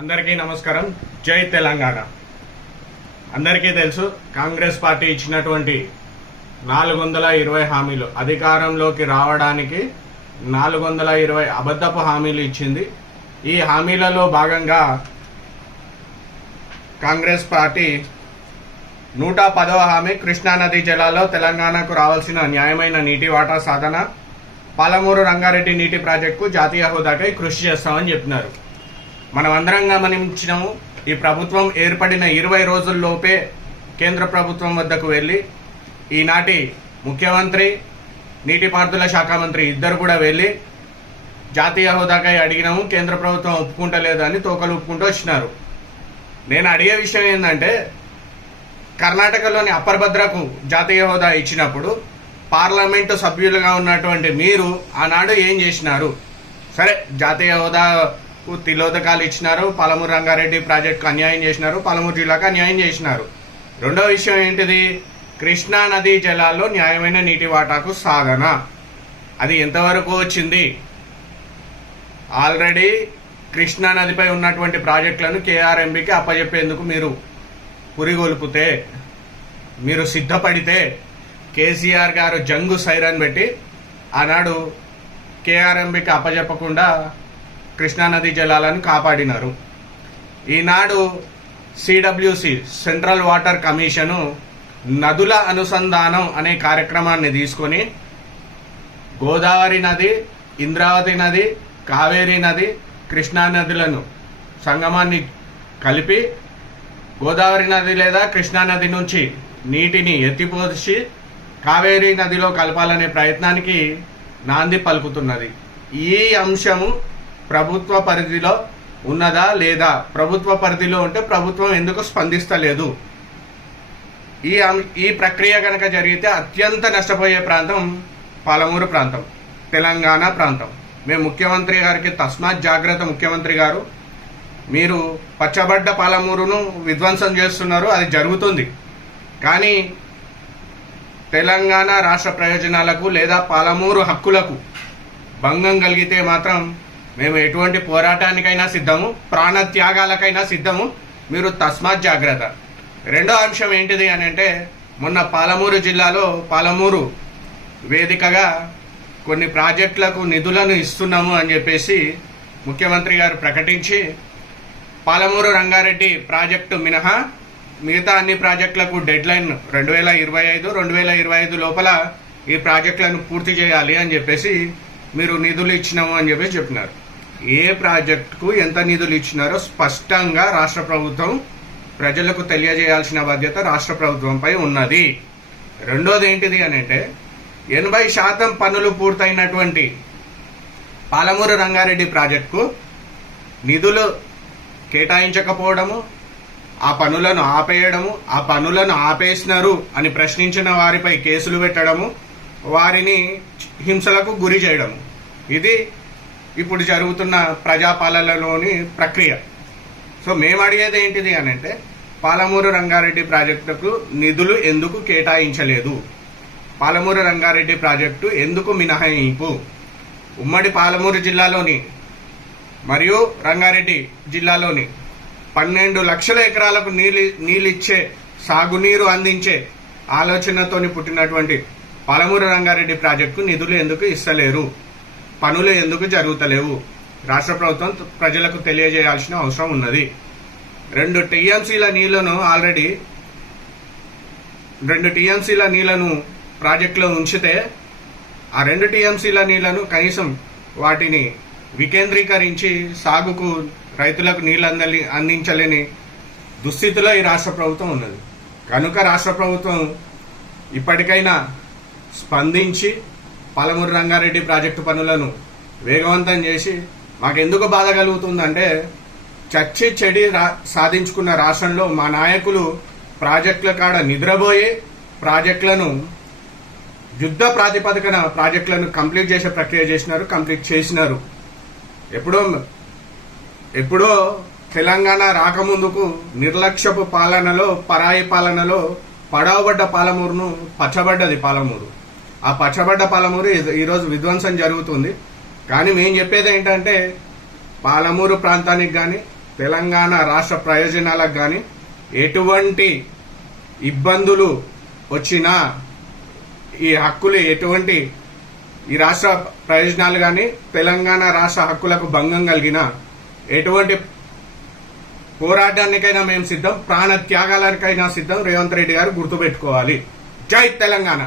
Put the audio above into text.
అందరికీ నమస్కారం. జై తెలంగాణ. అందరికీ తెలుసు కాంగ్రెస్ పార్టీ ఇచ్చినటువంటి నాలుగు వందల ఇరవై హామీలు అధికారంలోకి రావడానికి నాలుగు వందల ఇరవై అబద్ధపు హామీలు ఇచ్చింది. ఈ హామీలలో భాగంగా కాంగ్రెస్ పార్టీ నూట పదవ హామీ కృష్ణానదీ జిల్లాలో తెలంగాణకు రావాల్సిన న్యాయమైన నీటి వాటా సాధన పాలమూరు రంగారెడ్డి నీటి ప్రాజెక్టుకు జాతీయ హోదాకై కృషి చేస్తామని చెప్పినారు. మనం అందరం గమనించినాము ఈ ప్రభుత్వం ఏర్పడిన ఇరవై రోజుల్లోపే కేంద్ర ప్రభుత్వం వద్దకు వెళ్ళి ఈనాటి ముఖ్యమంత్రి నీటిపారుదల శాఖ మంత్రి ఇద్దరు కూడా వెళ్ళి జాతీయ హోదాకై అడిగినాము కేంద్ర ప్రభుత్వం ఒప్పుకుంటలేదు అని తోకలు ఒప్పుకుంటూ వచ్చినారు. నేను అడిగే విషయం ఏంటంటే కర్ణాటకలోని అప్పర్ భద్రకు జాతీయ హోదా ఇచ్చినప్పుడు పార్లమెంటు సభ్యులుగా ఉన్నటువంటి మీరు ఆనాడు ఏం చేసినారు? సరే జాతీయ హోదా తిలోదకాలు ఇచ్చినారు. పాలమూరు రంగారెడ్డి ప్రాజెక్టుకు అన్యాయం చేసినారు. పాలమూరు జిల్లాకు అన్యాయం చేసినారు. రెండో విషయం ఏంటిది? కృష్ణా నదీ జలాల్లో న్యాయమైన నీటి వాటాకు సాధన. అది ఎంతవరకు వచ్చింది? ఆల్రెడీ కృష్ణా నదిపై ఉన్నటువంటి ప్రాజెక్టులను కేఆర్ఎంబికి అప్పజెప్పేందుకు మీరు పురిగొల్పితే మీరు సిద్ధపడితే కేసీఆర్ గారు జంగు సైరన్ పెట్టి ఆనాడు కేఆర్ఎంబికి అప్పజెప్పకుండా కృష్ణానదీ జలాలను కాపాడినారు. ఈనాడు సిడబ్ల్యూసి సెంట్రల్ వాటర్ కమిషను నదుల అనుసంధానం అనే కార్యక్రమాన్ని తీసుకొని గోదావరి నది ఇంద్రావతి నది కావేరీ నది కృష్ణా నదులను సంగమాన్ని కలిపి గోదావరి నది లేదా కృష్ణా నది నుంచి నీటిని ఎత్తిపోసి కావేరీ నదిలో కలపాలనే ప్రయత్నానికి నాంది పలుకుతున్నది. ఈ అంశము ప్రభుత్వ పరిధిలో ఉన్నదా లేదా? ప్రభుత్వ పరిధిలో ఉంటే ప్రభుత్వం ఎందుకు స్పందిస్తలేదు? ఈ ఈ ప్రక్రియ కనుక జరిగితే అత్యంత నష్టపోయే ప్రాంతం పాలమూరు ప్రాంతం తెలంగాణ ప్రాంతం. మేము ముఖ్యమంత్రి గారికి తస్మాత్ జాగ్రత్త ముఖ్యమంత్రి గారు. మీరు పచ్చబడ్డ పాలమూరును విధ్వంసం చేస్తున్నారు అది జరుగుతుంది. కానీ తెలంగాణ రాష్ట్ర ప్రయోజనాలకు లేదా పాలమూరు హక్కులకు భంగం కలిగితే మాత్రం మేము ఎటువంటి పోరాటానికైనా సిద్ధము ప్రాణత్యాగాలకైనా సిద్ధము మీరు తస్మాత్ జాగ్రత్త. రెండో అంశం ఏంటిది అని అంటే మొన్న పాలమూరు జిల్లాలో పాలమూరు వేదికగా కొన్ని ప్రాజెక్టులకు నిధులను ఇస్తున్నాము అని చెప్పేసి ముఖ్యమంత్రి గారు ప్రకటించి పాలమూరు రంగారెడ్డి ప్రాజెక్టు మినహా మిగతా అన్ని ప్రాజెక్టులకు డెడ్ లైన్ రెండు వేల ఇరవై ఐదు రెండు వేల ఇరవై ఐదు లోపల ఈ ప్రాజెక్టులను పూర్తి చేయాలి అని చెప్పేసి మీరు నిధులు ఇచ్చినాము అని చెప్పేసి చెప్పినారు ఏ ప్రాజెక్టుకు ఎంత నిధులు ఇచ్చినారో స్పష్టంగా రాష్ట్ర ప్రభుత్వం ప్రజలకు తెలియజేయాల్సిన బాధ్యత రాష్ట్ర ప్రభుత్వంపై ఉన్నది. రెండోది ఏంటిది అని అంటే ఎనభై శాతం పనులు పూర్తయినటువంటి పాలమూరు రంగారెడ్డి ప్రాజెక్టుకు నిధులు కేటాయించకపోవడము ఆ పనులను ఆపేయడము ఆ పనులను ఆపేసినారు అని ప్రశ్నించిన వారిపై కేసులు పెట్టడము వారిని హింసలకు గురి చేయడము. ఇది ఇప్పుడు జరుగుతున్న ప్రజాపాలనలోని ప్రక్రియ. సో మేము అడిగేది ఏంటిది అని అంటే పాలమూరు రంగారెడ్డి ప్రాజెక్టుకు నిధులు ఎందుకు కేటాయించలేదు? పాలమూరు రంగారెడ్డి ప్రాజెక్టు ఎందుకు మినహాయింపు? ఉమ్మడి పాలమూరు జిల్లాలోని మరియు రంగారెడ్డి జిల్లాలోని పన్నెండు లక్షల ఎకరాలకు నీళ్ళు నీళ్ళిచ్చే సాగునీరు అందించే ఆలోచనతోని పుట్టినటువంటి పాలమూరు రంగారెడ్డి ప్రాజెక్టుకు నిధులు ఎందుకు ఇస్తలేరు? పనులు ఎందుకు జరుగుతలేవు? రాష్ట్ర ప్రభుత్వం ప్రజలకు తెలియజేయాల్సిన అవసరం ఉన్నది. రెండు టీఎంసీల నీళ్ళను ఆల్రెడీ రెండు టీఎంసీల నీళ్ళను ప్రాజెక్టులో ఉంచితే ఆ రెండు టీఎంసీల నీళ్ళను కనీసం వాటిని వికేంద్రీకరించి సాగుకు రైతులకు నీళ్ళందని అందించలేని దుస్థితిలో ఈ రాష్ట్ర ప్రభుత్వం ఉన్నది. కనుక రాష్ట్ర ప్రభుత్వం ఇప్పటికైనా స్పందించి పాలమూరు రంగారెడ్డి ప్రాజెక్టు పనులను వేగవంతం చేసి మాకెందుకు బాధ కలుగుతుందంటే చచ్చి చెడి రా సాధించుకున్న రాష్ట్రంలో మా నాయకులు ప్రాజెక్టుల కాడ నిద్రపోయి ప్రాజెక్టులను యుద్ధ ప్రాతిపదికన ప్రాజెక్టులను కంప్లీట్ చేసే ప్రక్రియ చేసినారు కంప్లీట్ చేసినారు. ఎప్పుడో ఎప్పుడో తెలంగాణ రాకముందుకు నిర్లక్ష్యపు పాలనలో పరాయి పాలనలో పడవబడ్డ పాలమూరును పచ్చబడ్డది పాలమూరు. ఆ పచ్చబడ్డ పాలమూరు ఈరోజు విధ్వంసం జరుగుతుంది. కానీ మేము చెప్పేది ఏంటంటే పాలమూరు ప్రాంతానికి కానీ తెలంగాణ రాష్ట్ర ప్రయోజనాలకు కానీ ఎటువంటి ఇబ్బందులు వచ్చినా ఈ హక్కులు ఎటువంటి ఈ రాష్ట్ర ప్రయోజనాలు కానీ తెలంగాణ రాష్ట్ర హక్కులకు భంగం కలిగిన ఎటువంటి పోరాటానికైనా మేము సిద్ధం ప్రాణ త్యాగాలకైనా సిద్ధం రేవంత్ రెడ్డి గారు గుర్తుపెట్టుకోవాలి. జై తెలంగాణ!